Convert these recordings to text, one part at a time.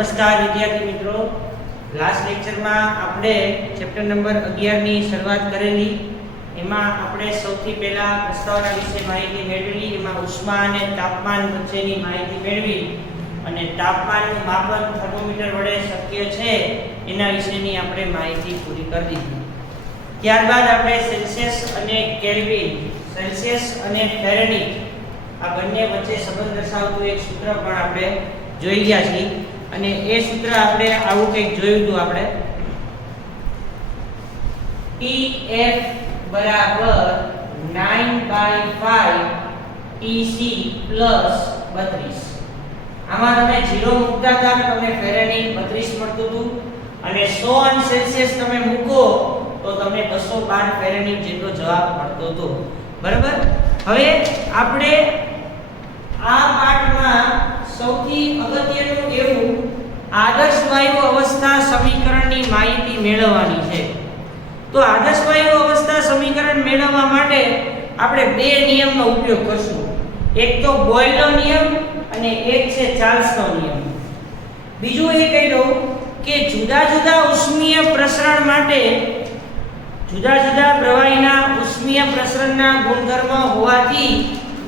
નમસ્કાર વિદ્યાર્થી મિત્રો, લાસ્ટ લેક્ચરમાં આપણે ચેપ્ટર નંબર 11 ની શરૂઆત કરેલી. એમાં આપણે સૌથી પહેલા પ્રસ્તાવના વિશે માહિતી મેળવી, એમાં ઉષ્મા અને તાપમાન વચ્ચેની માહિતી મેળવી અને તાપમાનનું માપન થર્મોમીટર વડે શક્ય છે એના વિશેની આપણે માહિતી પૂરી કરી દીધી. ત્યારબાદ આપણે સેલ્સિયસ અને કેલ્વિન, સેલ્સિયસ અને ફેરનહીટ આ બંને વચ્ચે સંબંધ દર્શાવતું એક સૂત્ર પણ આપણે જોઈ ગયા છીએ. અને એ સૂત્ર આપણે આવું કંઈક જોયું હતું. આપણે TF બરાબર 9/5 TC પ્લસ 32. આમાં તમે 0 મૂકતા હતા તમને ફેરનહીટ 32 મળતું હતું અને 100 સેલ્સિયસ તમે મૂકો તો તમને 212 ફેરનહીટ જેટલો જવાબ મળતો હતો. બરાબર. હવે આપણે આ પાઠમાં સૌથી અગત્યનું એવું આદર્શ વાયુ અવસ્થા સમીકરણની માહિતી મેળવવાની છે. તો આદર્શ વાયુ અવસ્થા સમીકરણ મેળવવા માટે આપણે બે નિયમનો ઉપયોગ કરશું. એક તો બોયલનો નિયમ અને એક છે ચાર્લ્સનો નિયમ. બીજું એ કહી દઉં કે જુદા જુદા ઉષ્મીય પ્રસરણ માટે જુદા જુદા પ્રવાહીના ઉષ્મીય પ્રસરણના ગુણધર્મ હોવાથી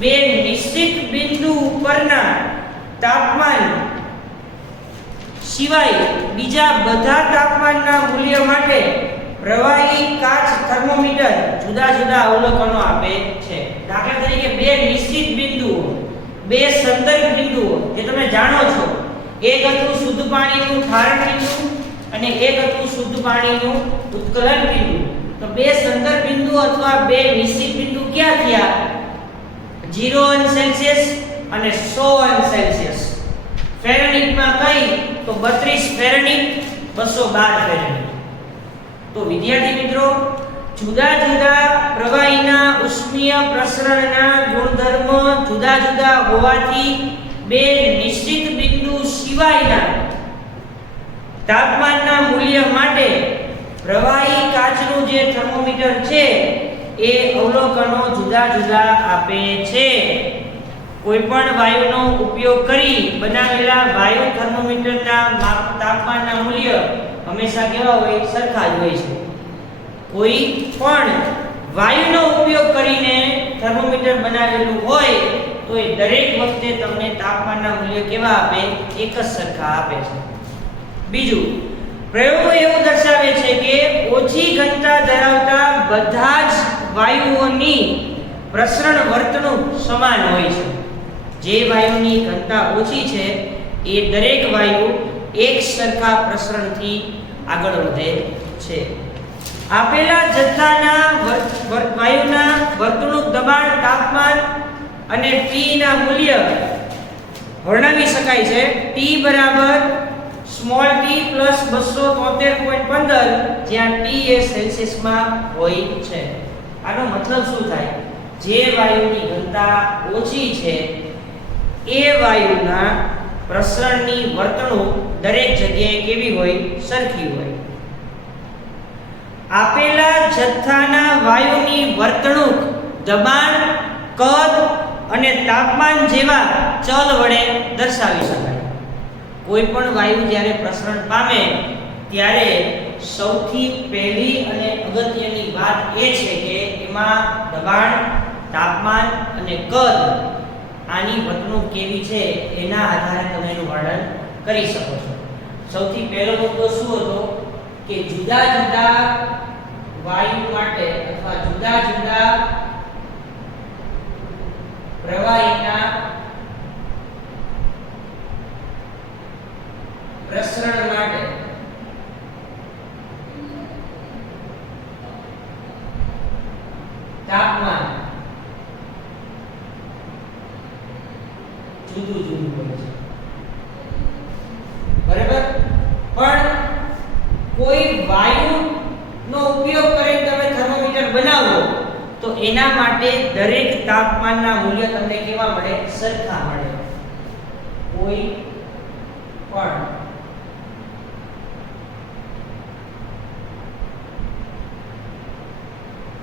બે નિશ્ચિત બિંદુ ઉપરના તાપમાન સિવાય બીજા બધા તાપમાનના મૂલ્ય માટે પ્રવાહી કાચ થર્મોમીટર જુદા જુદા અવલોકનો આપે છે. દાખલા તરીકે બે નિશ્ચિત બિંદુઓ, બે સંદર્ભ બિંદુઓ જે તમે જાણો છો, એક હતું શુદ્ધ પાણીનું ઠારણ બિંદુ અને એક હતું શુદ્ધ પાણીનું ઉત્કલન બિંદુ. તો બે સંદર્ભ બિંદુ અથવા બે નિશ્ચિત બિંદુ ક્યાં થયા? 0 સેલ્સિયસ અને 100 સેલ્સિયસ. ફેરનહીટમાં કઈ તો 32 ફેરનહીટ, 212 ફેરનહીટ. તો વિદ્યાર્થી મિત્રો, જુદા જુદા પ્રવાહીના ઉષ્મીય પ્રસરણના ગુણધર્મો જુદા જુદા હોવાથી બે નિશ્ચિત બિંદુ સિવાયના તાપમાનના મૂલ્ય માટે પ્રવાહી કાચનું જે થર્મોમીટર છે એ અવલોકનો જુદા જુદા આપે છે. કોઈ પણ વાયુનો ઉપયોગ કરી બનાવેલા વાયુ થર્મોમીટરના તાપમાનના મૂલ્ય હંમેશા કેવા હોય? સરખા જ હોય છે. કોઈ પણ વાયુનો ઉપયોગ કરીને થર્મોમીટર બનાવેલું હોય તો એ દરેક વખતે તમને તાપમાનના મૂલ્ય કેવા આપે? એક જ સરખા આપે છે. બીજું, પ્રયોગો એવું દર્શાવે છે કે ઓછી ઘનતા ધરાવતા બધા જ વાયુઓની પ્રસરણ વર્તણૂક સમાન હોય છે. જે વાયુની ઘનતા ઓછી છે એ દરેક વાયુ એક સરખા પ્રસરણથી આગળ વધે છે. આપેલા જથ્થાના વાયુના વર્તણૂક દબાણ, તાપમાન અને P ના મૂલ્ય વર્ણવી શકાય છે. T બરાબર સ્મોલ t પ્લસ 273.15, જ્યાં t એ સેલ્સિયસમાં હોય છે. આનો મતલબ શું થાય? જે વાયુની ઘનતા ઓછી છે એ વાયુના પ્રસરણની વર્તણૂક દરેક જગ્યાએ કેવી હોય? સરખી હોય. આપેલા જથ્થાના વાયુની વર્તણૂક દબાણ, કદ અને તાપમાન જેવા ચલ વડે દર્શાવી શકાય. કોઈ પણ વાયુ જ્યારે પ્રસરણ પામે ત્યારે સૌથી પહેલી અને અગત્યની વાત એ છે કે એમાં દબાણ, તાપમાન અને કદ આની વર્તણૂક કેવી છે એના આધારે તમે એનું વર્ણન કરી શકો છો. સૌથી પહેલો મુદ્દો શું હતો કે જુદા જુદા વાયુ માટે અથવા જુદા જુદા પ્રવાહીના પ્રસરણ માટે તાપમાન જુદું જુદું હોય છે. બરાબર. પણ કોઈ વાયુનો ઉપયોગ કરીને તમે થર્મોમીટર બનાવો તો એના માટે દરેક તાપમાનના મૂલ્ય તમને કેવા મળે? સરખા મળે. કોઈ પણ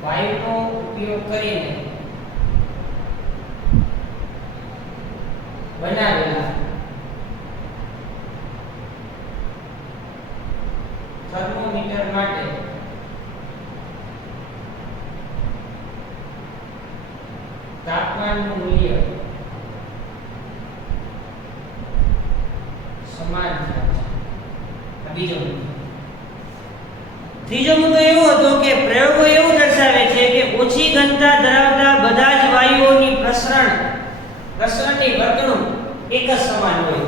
વાયુનો ઉપયોગ કરીને બનાવેલા તાપમાનનું મૂલ્ય સમાન થાય છે. આ બીજો મુદ્દો. ત્રીજો મુદ્દો એવો હતો કે પ્રયોગો એવું દર્શાવે છે કે ઓછી ઘનતા ધરાવતા બધા જ વાયુઓની પ્રસરણની વર્તણૂક એક જ સમાન હોય.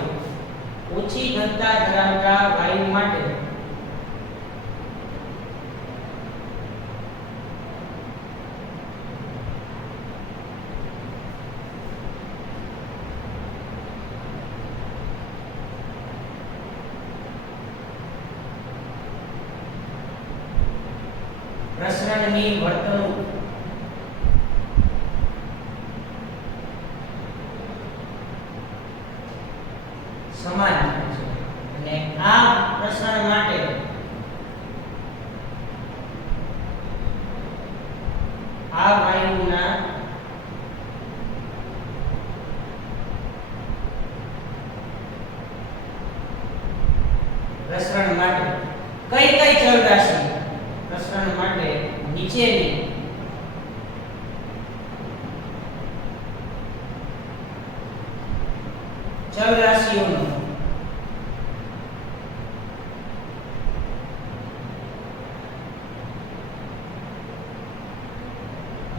ઓછી ઘનતા ધરાવતા વાયુ માટે પ્રસરણની વર્તણૂક સમાન છે. અને આ પ્રસરણ માટે આ વાયુના પ્રસરણ માટે કઈ કઈ ચલ રાશિ પ્રસરણ માટે નીચેની ચલ રાશિઓનો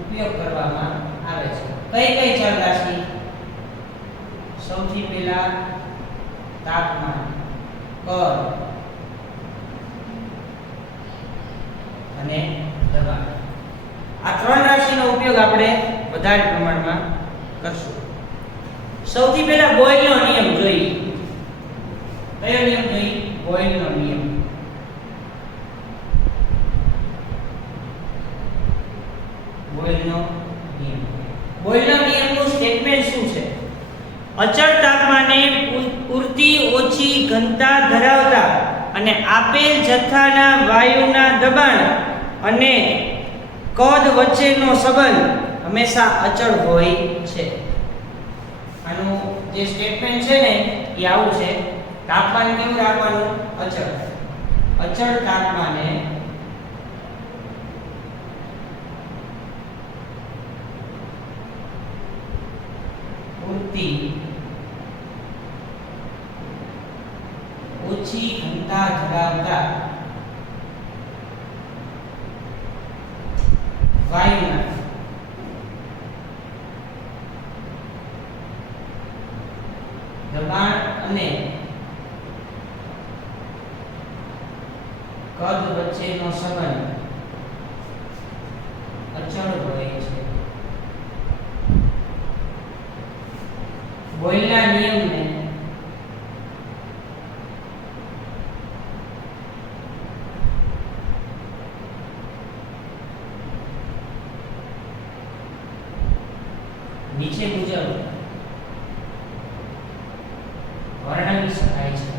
ઉપયોગ કરવામાં આવે છે. કઈ કઈ ચલ રાશિ? સૌથી પહેલા તાપમાન, કદ અને દબાણ. આ ત્રણ રાશિનો ઉપયોગ આપણે વધારે પ્રમાણમાં કરશું. સૌથી પહેલા બોયલનો નિયમ જોઈએ. કયો નિયમ જોઈએ? બોયલનો નિયમ. બોયલનો નિયમ. બોયલના નિયમનું સ્ટેટમેન્ટ શું છે? અચળ તાપમાને પૂરતી ઓછી ઘનતા ધરાવતા અને આપેલ જથ્થાના વાયુના દબાણ અને કદ વચ્ચેનો સંબંધ હંમેશા અચળ હોય છે. આનું જે સ્ટેટમેન્ટ છે ને એ આવું છે. તાપમાન કેવું રાખવાનું? અચળ. અચળ તાપમાને પૂરતી ઓછી ઘનતા ધરાવતા વાયુના દબાણ અને કદ વચ્ચેનો સંબંધ અચળ હોય છે. બોયલના નિયમને નીચે મુજબ વર્ણવી શકાય છે.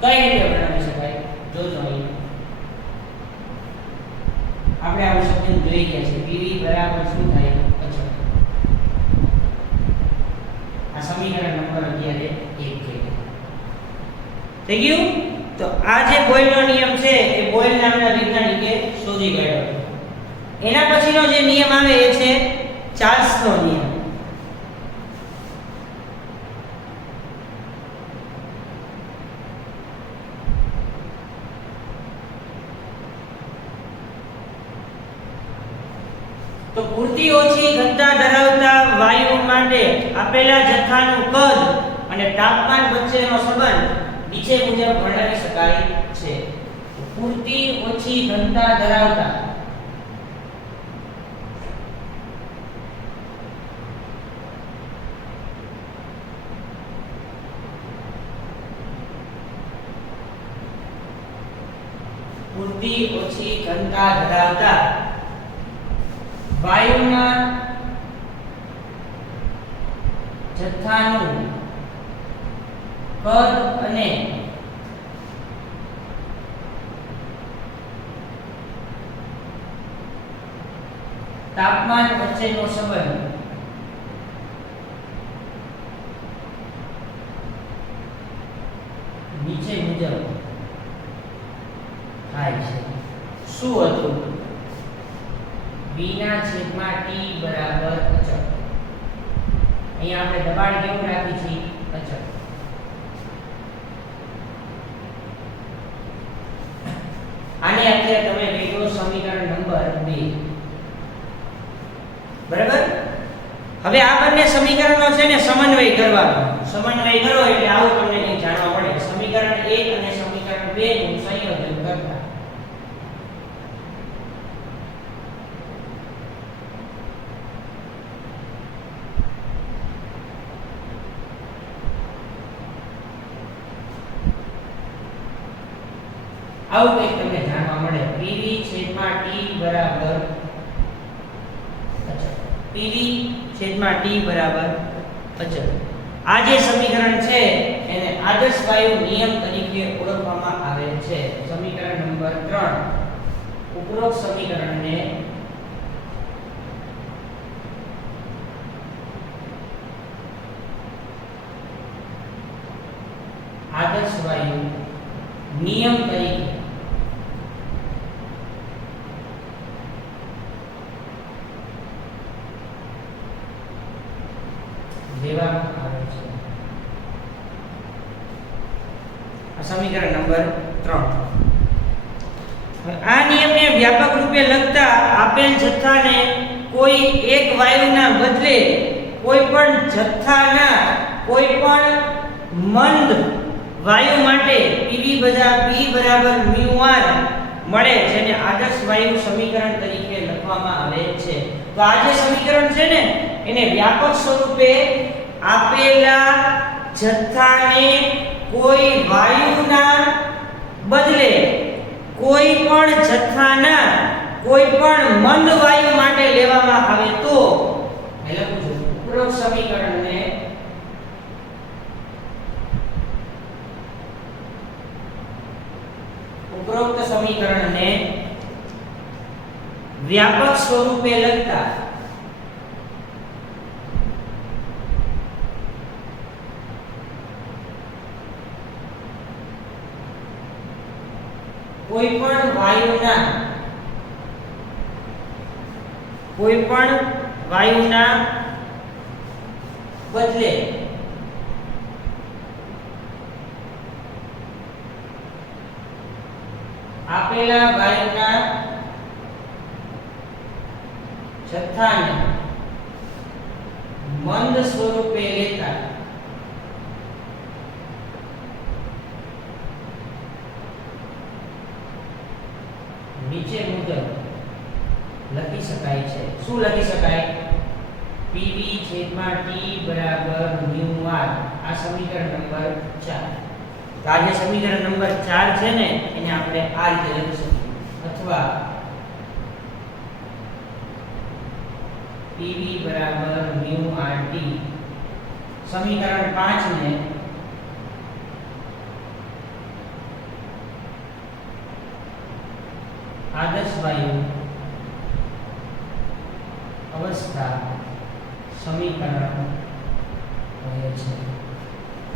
કઈ રીતે વર્ણવી શકાય? જોજો અહીં આપણે આ શબ્દ જોઈ ગયા છે. PV બરાબર શું થાય? અચળ. આ સમીકરણ નંબર 11 થઈ ગયું. તો આ જે બોયલનો નિયમ છે એ બોયલ નામના વૈજ્ઞાનિકે શોધી કાઢ્યો. એના પછીનો જે નિયમ આવે એ છે ચાર્લ્સનો નિયમ. તો પૂરતી ઓછી ઘનતા ધરાવતા વાયુ માટે આપેલા જથ્થાનું કદ અને તાપમાન વચ્ચેનો સંબંધ નીચે મુજબ વર્ણવી શકાય છે. પૂરતી ઓછી ઘનતા ધરાવતા પૂરતી ઓછી ઘનતા ધરાવતા વાયુના જથ્થાનું કદ અને તાપમાન વચ્ચેનો સંબંધ નીચે મુજબ થાય છે. શું હતું? V ના છેદમાં T બરાબર અચળ. અહીંયા આપણે દબાણ કેવું રાખી છીએ? અચળ. આને અત્યારે તમે કીધું સમીકરણ નંબર 2. બરાબર? હવે આ બંને સમીકરણો છે ને સમન્વય કરવાનો. સમન્વય કરો એટલે આવું તમને કંઈક જાણવા મળે. સમીકરણ 1 અને સમીકરણ 2 નું સંયોજન કરતા આવું કંઈક તમને જાણવા મળે. PV છેદમાં T બરાબર અચળ. PV છેદમાં T બરાબર અચળ. આ જે સમીકરણ છે એને આદર્શ વાયુ નિયમ તરીકે ઓળખવામાં આવે છે. સમીકરણ નંબર 3. ઉપરોક્ત સમીકરણને આદર્શ વાયુ નિયમ તરીકે લેવામાં આવે છે. આ સમીકરણ નંબર 3. આ નિયમને વ્યાપક રૂપે લગતા આપેલ જથ્થાને કોઈ એક વાયુના બદલે કોઈ પણ જથ્થાના કોઈ પણ મંદ વાયુ માટે PV બધા P બરાબર μr મળે જેને આદર્શ વાયુ સમીકરણ તરીકે લખવામાં આવે છે. તો આ જે સમીકરણ છે ને એને વ્યાપક સ્વરૂપે આપેલા જથ્થાને કોઈ વાયુના બદલે કોઈ પણ જથ્થાના કોઈ પણ મંદ વાયુ માટે લેવામાં આવે તો ઉપરોક્ત સમીકરણને ઉપરોક્ત સમીકરણને વ્યાપક સ્વરૂપે લખતા કોઈ પણ વાયુના બદલે આપેલા વાયુના જથ્થાને મંદ સ્વરૂપે લેતા નીચે મુજબ લખી શકાય છે. શું લખી શકાય? PV છેદમાં T બરાબર μr. આ સમીકરણ નંબર 4. તો આ જે સમીકરણ નંબર 4 છે ને એને આપણે આ રીતે લખી શકીએ. અથવા PV બરાબર μRT. સમીકરણ 5 ને આદર્શ વાયુ અવસ્થા સમીકરણ કહે છે.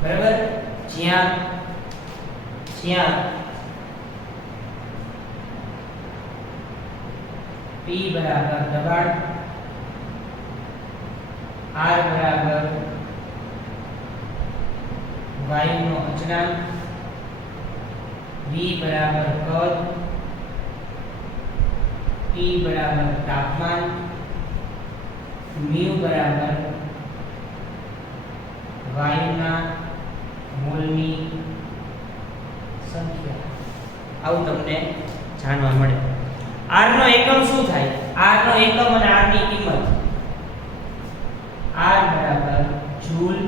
બરાબર? જ્યાં P બરાબર દબાણ, R બરાબર વાયુનો અચળાંક, V બરાબર કદ, T બરાબર તાપમાન, mu બરાબર વાયુના મોલની સંખ્યા. આવું તમને જાણવા મળે. R નો એકમ શું થાય? R નો એકમ અને R ની કિંમત. R બરાબર joule,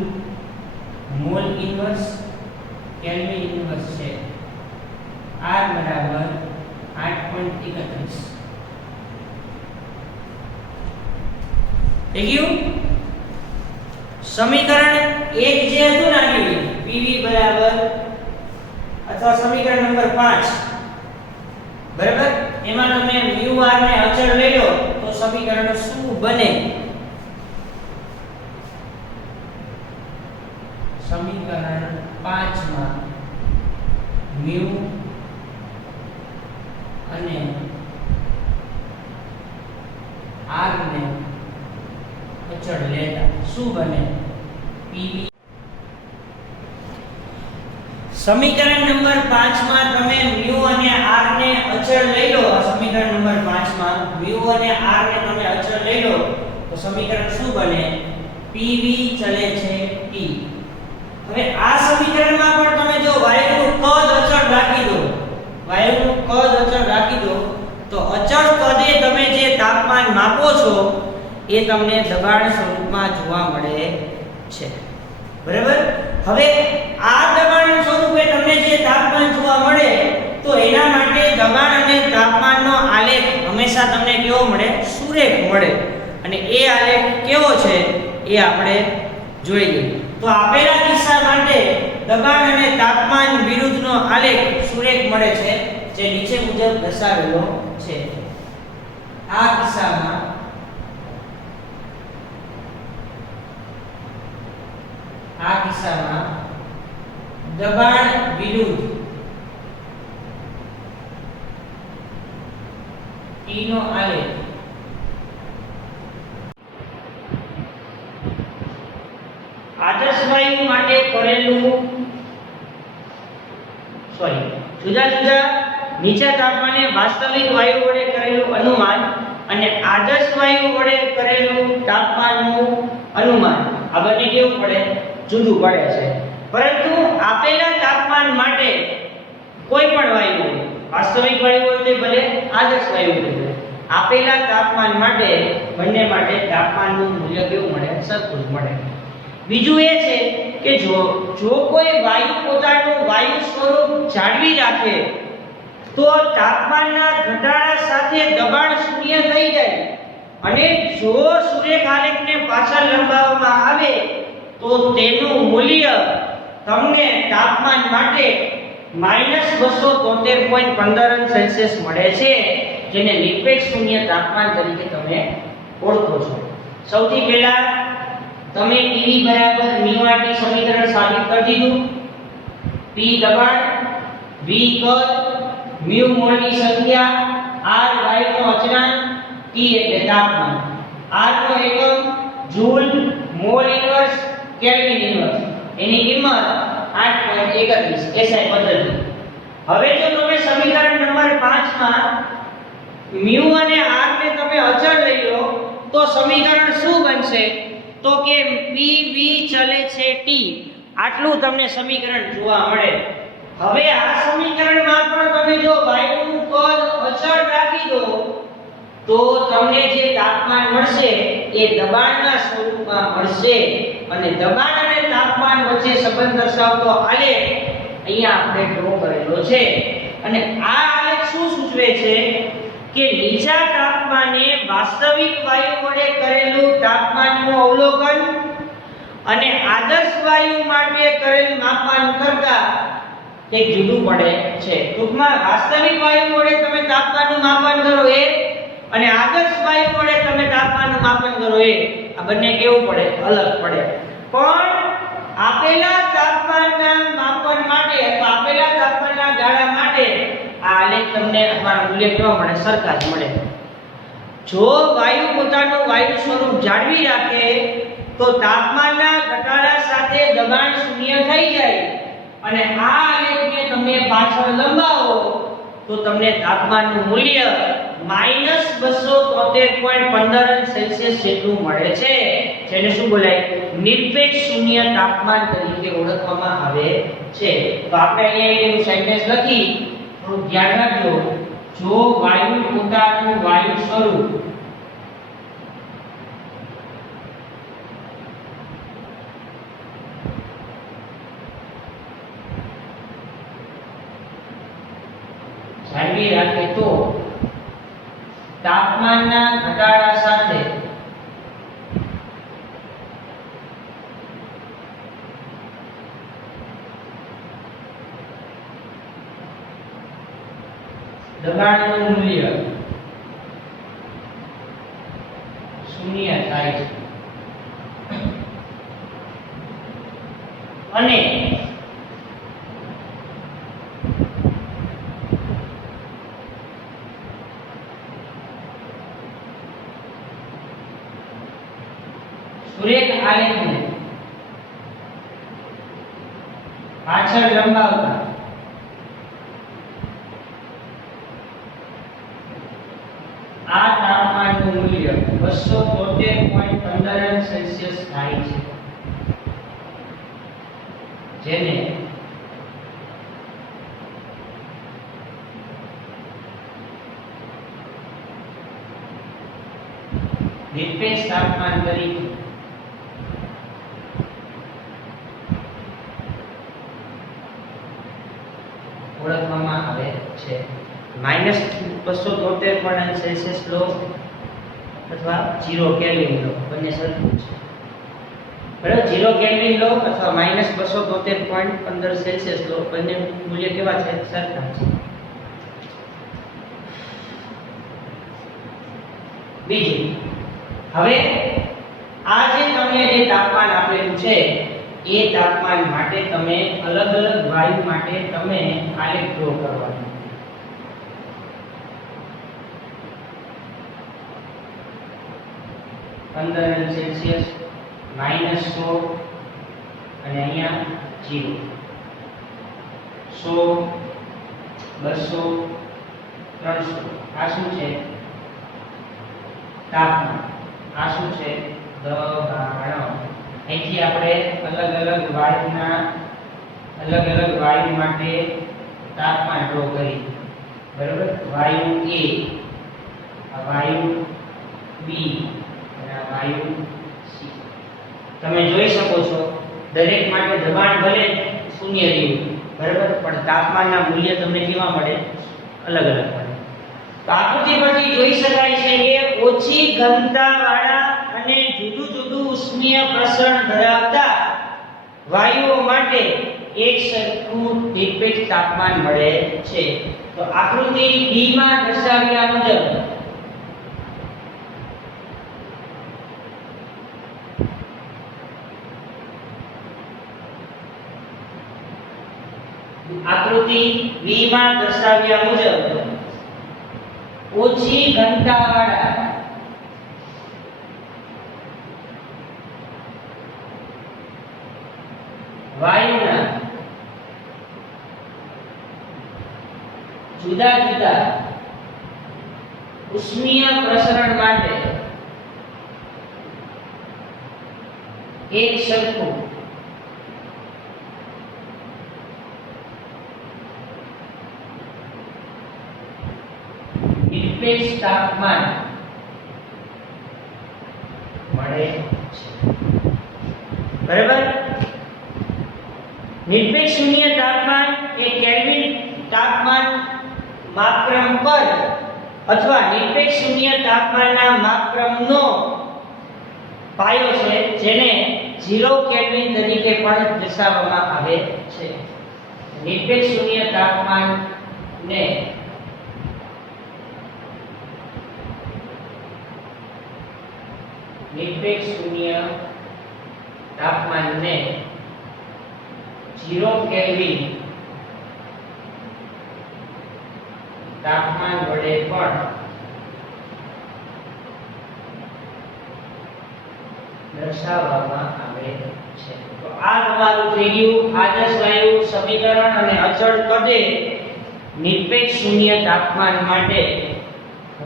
mole inverse, kelvin inverse છે. R બરાબર 8.31. થઈ ગયું? સમીકરણ 1 જે હતું ને આની PV બરાબર અથવા સમીકરણ નંબર 5 બરાબર, એમાં તમે μr ને અચળ લઈ લો તો સમીકરણ શું બને? સમીકરણ 5 માં μ અને r ને અચળ લેતા શું બને? પીવી સમીકરણ નંબર 5 માં તમે મ્યુ અને r ને અચળ લઈ લો સમીકરણ નંબર 5 માં મ્યુ અને r ને તમે અચળ લઈ લો તો સમીકરણ શું બને pv ચલે છે t હવે આ સમીકરણમાં પણ તમે જો વાયુનું કદ અચળ રાખી દો વાયુનું કદ અચળ રાખી દો તો અચળ કદે તમે જે તાપમાન માપો છો એ તમને દબાણ સ્વરૂપમાં જોવા મળે છે બરાબર હવે આ દબાણ સ્વરૂપે તમને જે તાપમાન જોવા મળે તો એના માટે દબાણ અને તાપમાનનો આલેખ હંમેશા તમને કેવો મળે સુરેખ મળે અને એ આલેખ કેવો છે એ આપણે જોઈ લઈએ તો આપેલા કિસ્સા માટે દબાણ અને તાપમાન વિરુદ્ધનો આલેખ સુરેખ મળે છે જે નીચે મુજબ દર્શાવેલો છે આ કિસ્સામાં દબાણ વિરુદ્ધ T નો આલેખ આદર્શ વાયુ માટે કરેલું જુદા જુદા નીચા તાપમાને વાસ્તવિક વાયુ વડે કરેલું અનુમાન અને આદર્શ વાયુ વડે કરેલું તાપમાનનું અનુમાન આ બંને કેવું પડે જુદું પડે છે પરંતુ આપેલા તાપમાન માટે કોઈ પણ વાયુ વાસ્તવિક વાયુ હોય તે ભલે આદર્શ વાયુ હોય તે આપેલા તાપમાન માટે બંને માટે તાપમાનનું મૂલ્ય કેવું મળે સરખું મળે બીજું એ છે કે જો કોઈ વાયુ પોતાનું વાયુ સ્વરૂપ જાળવી રાખે તો તાપમાનના ઘટાડા સાથે દબાણ શૂન્ય થઈ જાય અને જો સુરેખ આલેખને પાછળ લંબાવવામાં આવે તો તેનું મૂલ્ય તમને તાપમાન માટે -273.15 સેલ્સિયસ મળે છે જેને નિરપેક્ષ શૂન્ય તાપમાન તરીકે તમે ઓળખો છો સૌથી પહેલા તમે PV બરાબર μRT સમીકરણ સાબિત કરી દીધું P દબાણ V કદ μ મોલની સંખ્યા R વાયુનો અચળાંક T એટલે તાપમાન R નો એકમ joule mole inverse kelvin inverse એની કિંમત 8.31 SI પદ્ધતિ હવે જો તમે સમીકરણ નંબર 5 માં μ અને R ને તમે અચળ લઈ લો તો સમીકરણ શું બનશે તો કે PV ચલે છે T આટલું તમને સમીકરણ જોવા મળે હવે આ સમીકરણમાં પણ તમે જો વાયુનું કદ અચળ રાખી દો તો તમને જે તાપમાન મળશે એ દબાણના સ્વરૂપમાં મળશે અને દબાણ અને તાપમાન વચ્ચે સંબંધ દર્શાવતો આલેખ અહીંયા આપણે ડ્રો કરેલો છે અને આ આલેખ શું સૂચવે છે કે નીચા તાપમાને વાસ્તવિક વાયુ વડે કરેલું તાપમાનનું અવલોકન અને આદર્શ વાયુ માટે કરેલ માપન કરતા એક જુદું પડે છે ટૂંકમાં વાસ્તવિક વાયુ વડે તમે તાપમાનનું માપન કરો એ અને આદર્શ વાયુ વડે તમે તાપમાનનું માપન કરો એ આ બંને કેવું પડે અલગ પડે પણ આપેલા તાપમાનના માપન માટે અથવા આપેલા તાપમાનના ગાળા માટે આ આલેખ તમને અમારા મૂલ્ય કેવા મળે સરખા જ મળે જો વાયુ પોતાનું વાયુ સ્વરૂપ જાળવી રાખે તો તાપમાનના ઘટાડા સાથે દબાણ શૂન્ય થઈ જાય અને આ આલેખને તમે પાછળ લંબાવો તો તમને તાપમાનનું મૂલ્ય -273.15 સેલ્સિયસ જેટલું મળે છે જેને શું બોલાય નિરપેક્ષ શૂન્ય તાપમાન તરીકે ઓળખવામાં આવે છે તો આપણે અહીંયા એનું સેન્ટેન્સ લખી થોડું ધ્યાન રાખજો જો વાયુ પોતાનું વાયુ સ્વરૂપ જાળવી રાખે તો તાપમાનના ઘટાડા સાથે દબાણનું મૂલ્ય શૂન્ય થાય છે અને સુરેખ આલેખને પાછળ લંબાવતા આ તાપમાનનું મૂલ્ય 273.15 સેલ્સિયસ થાય છે, જેને નિરપેક્ષ તાપમાન તરીકે ઓળખવામાં આવે છે. -273 સેલ્સિયસ લો અથવા 0 કેલ્વિન લો, બંને સરખું છે. બરાબર, 0 કેલ્વિન લો અથવા -273.15 સેલ્સિયસ લો, બંને મૂલ્ય કેવા છે? સરખા છે. બીજું, હવે આ જે તમને જે તાપમાન આપેલું છે એ તાપમાન માટે તમે અલગ અલગ વાયુ માટે તમે આલેખ ડ્રો કરવાનો. -15°C, -100 અને અહીંયા 0. 100, 200, 300. આ શું છે? તાપમાન. આ શું છે? દબાણ. અહીંથી આપણે અલગ અલગ વાયુ માટે તાપમાન ડ્રો કરી. બરાબર, વાયુ A, આ વાયુ B અને આ વાયુ C. તમે જોઈ શકો છો દરેક માટે દબાણ ભલે શૂન્ય રહ્યું, બરાબર, પણ તાપમાનના મૂલ્ય તમને કેવા મળે? અલગ અલગ મળે. તો આકૃતિ પરથી જોઈ શકાય છે કે ઓછી ઘનતાવાળા અને જુદું જુદું ઉષ્મીય પ્રસરણ ધરાવતા વાયુઓ માટે એક સરખું નિરપેક્ષ તાપમાન મળે છે. તો આકૃતિ B માં દર્શાવ્યા મુજબ ઓછી ઘનતાવાળા વાયુના જુદા જુદા ઉષ્મીય પ્રસરણ માટે એક સરખું નિરપેક્ષ તાપમાન મળે છે. બરાબર, નિરપેક્ષ શૂન્ય તાપમાન એ કેલ્વિન તાપમાન માપક્રમ પર અથવા નિરપેક્ષ શૂન્ય તાપમાનના માપક્રમનો પાયો છે, જેને 0 કેલ્વિન તરીકે પણ દર્શાવવામાં આવે છે. નિરપેક્ષ શૂન્ય તાપમાનને નિરપેક્ષ શૂન્ય તાપમાનને 0 કેલ્વિન તાપમાન વડે પણ દર્શાવવામાં આવે છે. તો આ તમારું થઈ ગયું આદર્શ વાયુ સમીકરણ અને અચળ પદે નિરપેક્ષ શૂન્ય તાપમાન માટે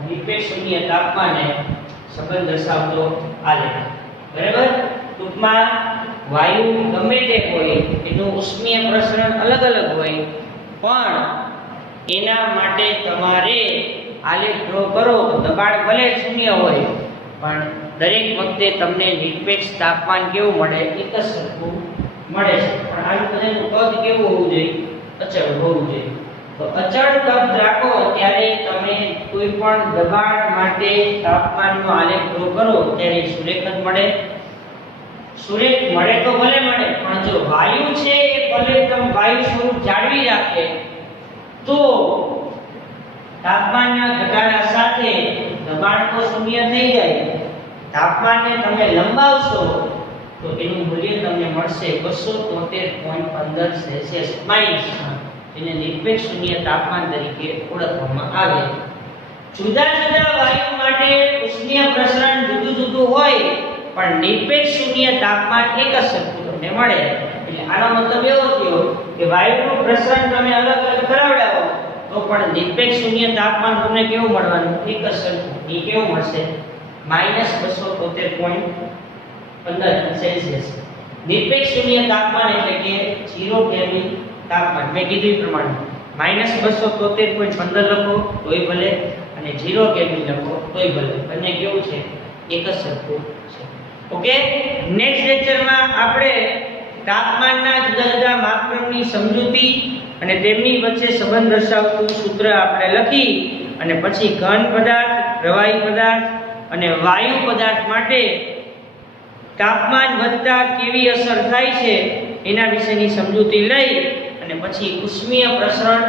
નિરપેક્ષ શૂન્ય તાપમાને સંબંધ દર્શાવતો આલેખ. બરાબર, ટૂંકમાં વાયુ ગમે તે હોય એનું ઉષ્મીય પ્રસરણ અલગ અલગ હોય, પણ એના માટે તમારે આલેખ ડ્રો કરો તો દબાણ ભલે શૂન્ય હોય પણ દરેક વખતે તમને નિરપેક્ષ તાપમાન કેવું મળે? એક જ સરખું મળે છે. પણ આનું બધાનું કદ કેવું હોવું જોઈએ? અચળ હોવું જોઈએ. તો અચળ કદ રાખો ત્યારે તમે કોઈ પણ દબાણ માટે તાપમાનનો આલેખ ડ્રો કરો ત્યારે સુરેખ જ મળે. સુરેખ મળે તો ભલે મળે, પણ જો વાયુ છે એ ભલે તમે વાયુ સ્વરૂપ જાળવી રાખે તો તાપમાનના ઘટાડા સાથે દબાણ તો શૂન્ય થઈ જાય. તાપમાનને તમે લંબાવશો તો એનું મૂલ્ય તમને મળશે 273.15 સેલ્સિયસ માઈનસ, એને નિરપેક્ષ શૂન્ય તાપમાન તરીકે ઓળખવામાં આવે. જુદા જુદા વાયુ માટે ઉષ્મીય પ્રસરણ જુદું જુદું હોય પણ નિરપેક્ષ શૂન્ય તાપમાન એક જ સરખું તમને મળે. એટલે આનો મતલબ એવો થયો કે વાયુનું પ્રસરણ તમે અલગ અલગ કરાવડાવો તો પણ નિરપેક્ષ શૂન્ય તાપમાન તમને કેવું મળવાનું એક જ સરખું એ કેવું મળશે -273.15 સેલ્સિયસ નિરપેક્ષ શૂન્ય તાપમાન એટલે કે 0 કેલ્વિન તાપમાન મેં કીધું એ પ્રમાણે -273.15 લખો તોય ભલે અને 0 કેલ્વિન લખો તોય ભલે બંને કેવું છે એક જ સરખું છે ઓકે નેક્સ્ટ લેક્ચરમાં આપણે તાપમાનના જુદા જુદા માપક્રમની સમજૂતી અને તેમની વચ્ચે સંબંધ દર્શાવતું સૂત્ર આપણે લખી અને પછી ઘન પદાર્થ પ્રવાહી પદાર્થ અને વાયુ પદાર્થ માટે તાપમાન વધતા કેવી અસર થાય છે એના વિશેની સમજૂતી લઈ અને પછી ઉષ્મીય પ્રસરણ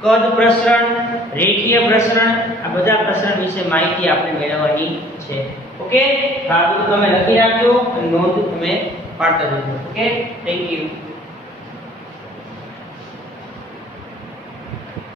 કદ પ્રસરણ રેખીય પ્રસરણ આ બધા પ્રસરણ વિશે માહિતી આપણે મેળવવાની છે ઓકે આ બધું તમે લખી રાખજો અને નોંધ તમે પાડતા રહેજો ઓકે થેન્ક યુ